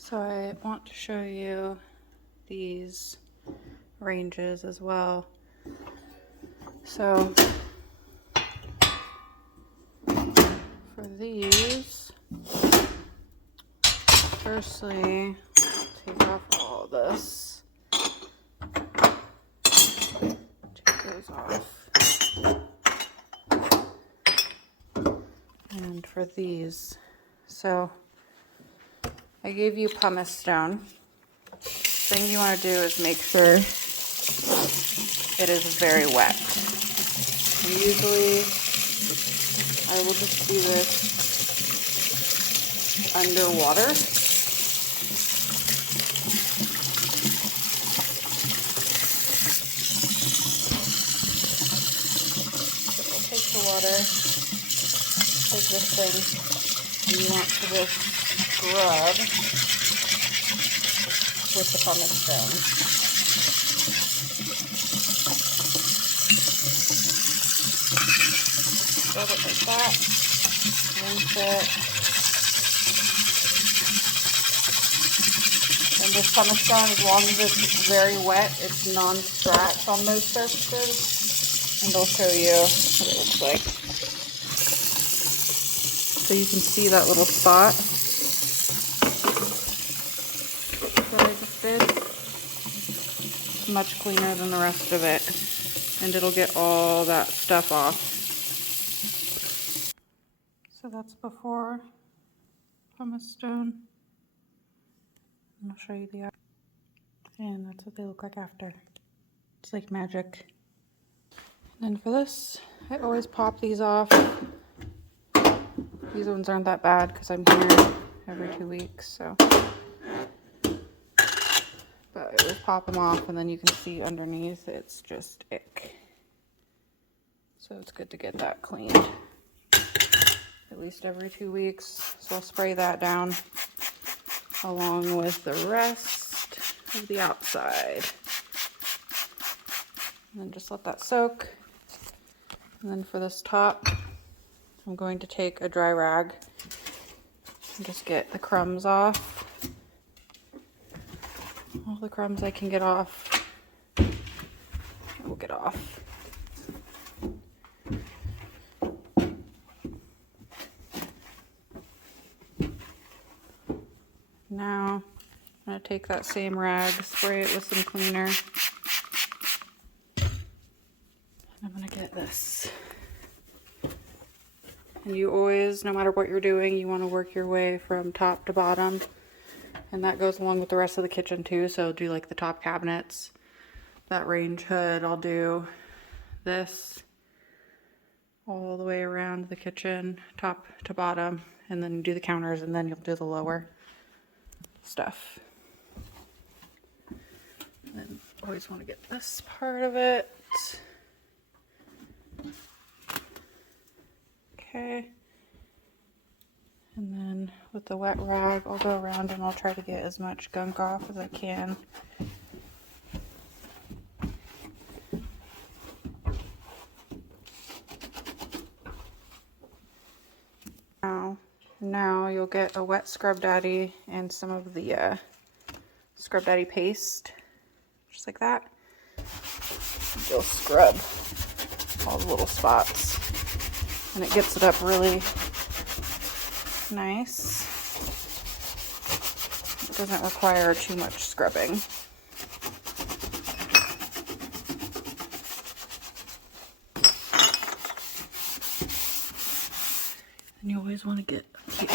So I want to show you these ranges as well. So for these, firstly, take off all this. Take those off. And for these, so I gave you pumice stone. Thing you want to do is make sure it is very wet. Usually I will just do this underwater. So we'll take the water, take this thing, and you want to just scrub with the pumice stone. Scrub it like that, rinse it. And this pumice stone, as long as it's very wet, it's non-scratch on those surfaces. And I'll show you what it looks like. So you can see that little spot that I just did. It's much cleaner than the rest of it. And it'll get all that stuff off. So that's before pumice stone. And I'll show you the after. And that's what they look like after. It's like magic. And then for this, I always pop these off. These ones aren't that bad because I'm here every 2 weeks, so. But I always pop them off, and then you can see underneath it's just ick. So it's good to get that cleaned at least every 2 weeks. So I'll spray that down along with the rest of the outside. And then just let that soak. And then for this top, I'm going to take a dry rag and just get the crumbs off. All the crumbs I can get off, I will get off. Now, I'm going to take that same rag, spray it with some cleaner. And I'm going to get this. And you always, no matter what you're doing, you want to work your way from top to bottom. And that goes along with the rest of the kitchen too. So do like the top cabinets, that range hood. I'll do this all the way around the kitchen, top to bottom. And then you do the counters, and then you'll do the lower stuff. And then always want to get this part of it. Okay. And then with the wet rag, I'll go around and I'll try to get as much gunk off as I can. Now you'll get a wet Scrub Daddy and some of the Scrub Daddy paste, just like that. You'll scrub all the little spots, and it gets it up really nice. It doesn't require too much scrubbing. And you always want to get here.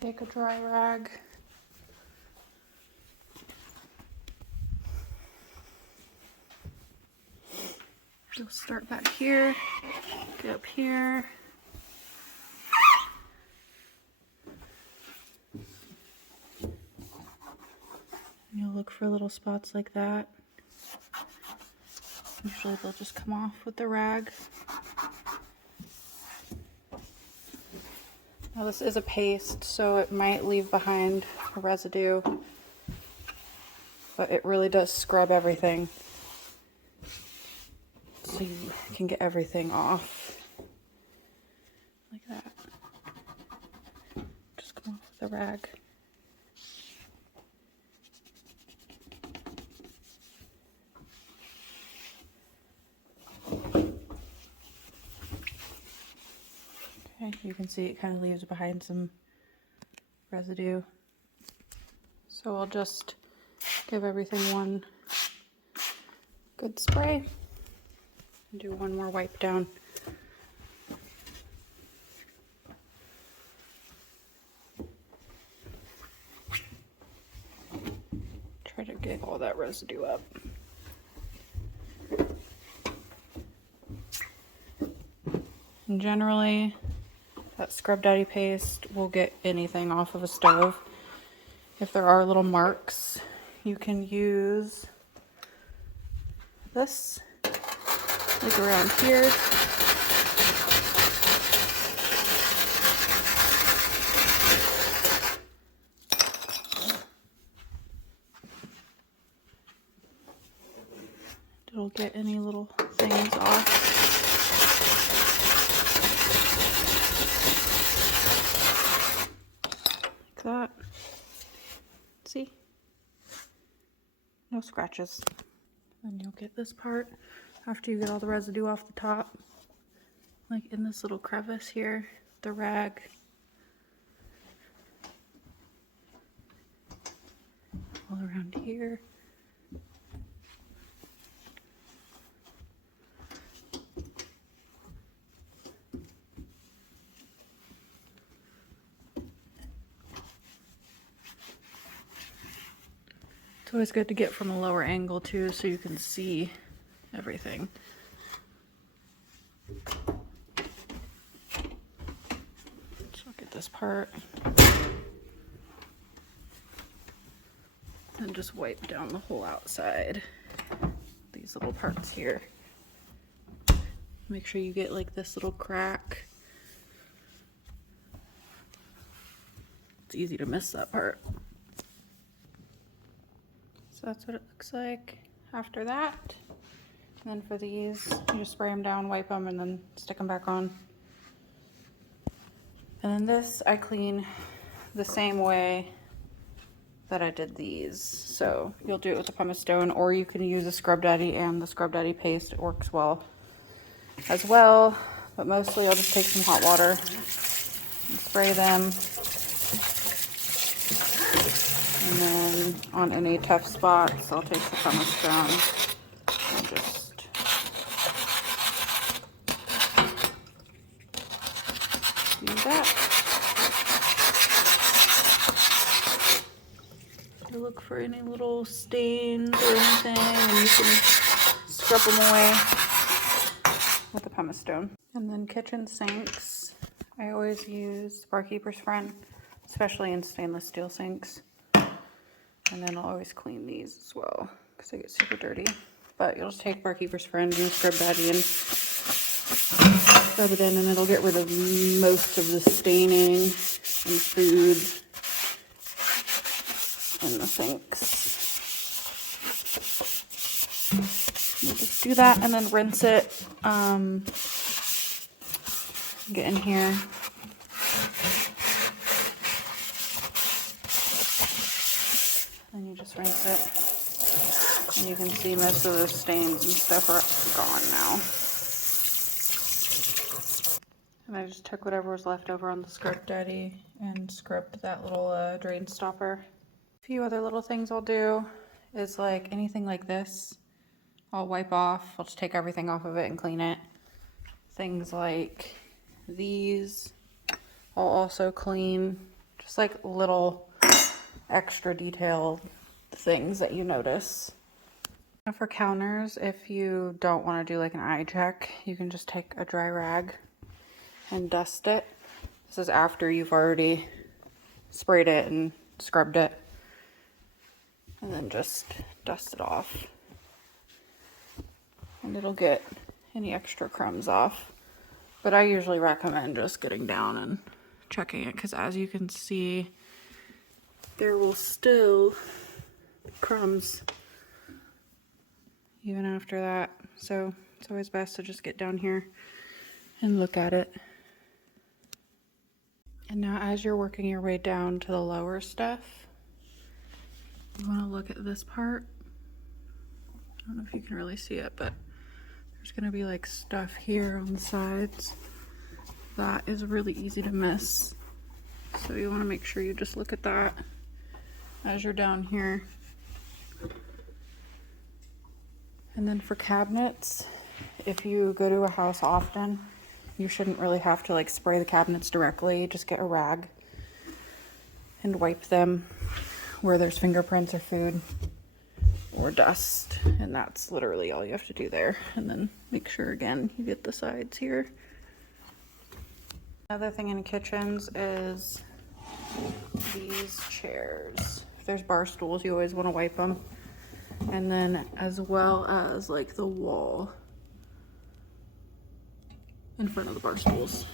Take a dry rag. You'll start back here, get up here, look for little spots like that. Usually they'll just come off with the rag. Now this is a paste, so it might leave behind a residue, but it really does scrub everything. So you can get everything off like that. Just come off with a rag. Okay, you can see it kind of leaves behind some residue. So I'll just give everything one good spray and do one more wipe down. Try to get all that residue up. And generally, that Scrub Daddy paste will get anything off of a stove. If there are little marks, you can use this, like around here. It'll get any little things off. Like that. See? No scratches. Then you'll get this part after you get all the residue off the top, like in this little crevice here, the rag. All around here. It's always good to get from a lower angle too, so you can see everything. So I'll get this part and just wipe down the whole outside. These little parts here. Make sure you get like this little crack. It's easy to miss that part. So that's what it looks like after that. And then for these, you just spray them down, wipe them, and then stick them back on. And then this I clean the same way that I did these. So you'll do it with the pumice stone, or you can use a Scrub Daddy and the Scrub Daddy paste. It works well as well. But mostly I'll just take some hot water and spray them. And then on any tough spots, I'll take the pumice stone and just do that. To look for any little stains or anything, and you can scrub them away with the pumice stone. And then kitchen sinks, I always use Barkeeper's Friend, especially in stainless steel sinks. And then I'll always clean these as well because they get super dirty. But you'll just take Barkeeper's Friend and Scrub Daddy and rub it in, and it'll get rid of most of the staining and food in the sinks. You just do that and then rinse it. Get in here. Then you just rinse it, and you can see most of the stains and stuff are gone now. And I just took whatever was left over on the Scrub Daddy and scrubbed that little drain stopper. A few other little things I'll do is like anything like this, I'll wipe off. I'll just take everything off of it and clean it. Things like these, I'll also clean. Just like little extra detailed things that you notice. And for counters, if you don't want to do like an eye check, you can just take a dry rag and dust it. This is after you've already sprayed it and scrubbed it. and then just dust it off. And it'll get any extra crumbs off. But I usually recommend just getting down and checking it, because as you can see, there will still be crumbs even after that. So it's always best to just get down here and look at it. And now as you're working your way down to the lower stuff, you want to look at this part. I don't know if you can really see it, but there's going to be like stuff here on the sides that is really easy to miss. So you want to make sure you just look at that as you're down here. And then for cabinets, if you go to a house often, you shouldn't really have to like spray the cabinets directly. Just get a rag and wipe them where there's fingerprints or food or dust, and that's literally all you have to do there. And then make sure again you get the sides here. Another thing in kitchens is these chairs. If there's bar stools, you always want to wipe them. And then as well as like the wall in front of the bar stools.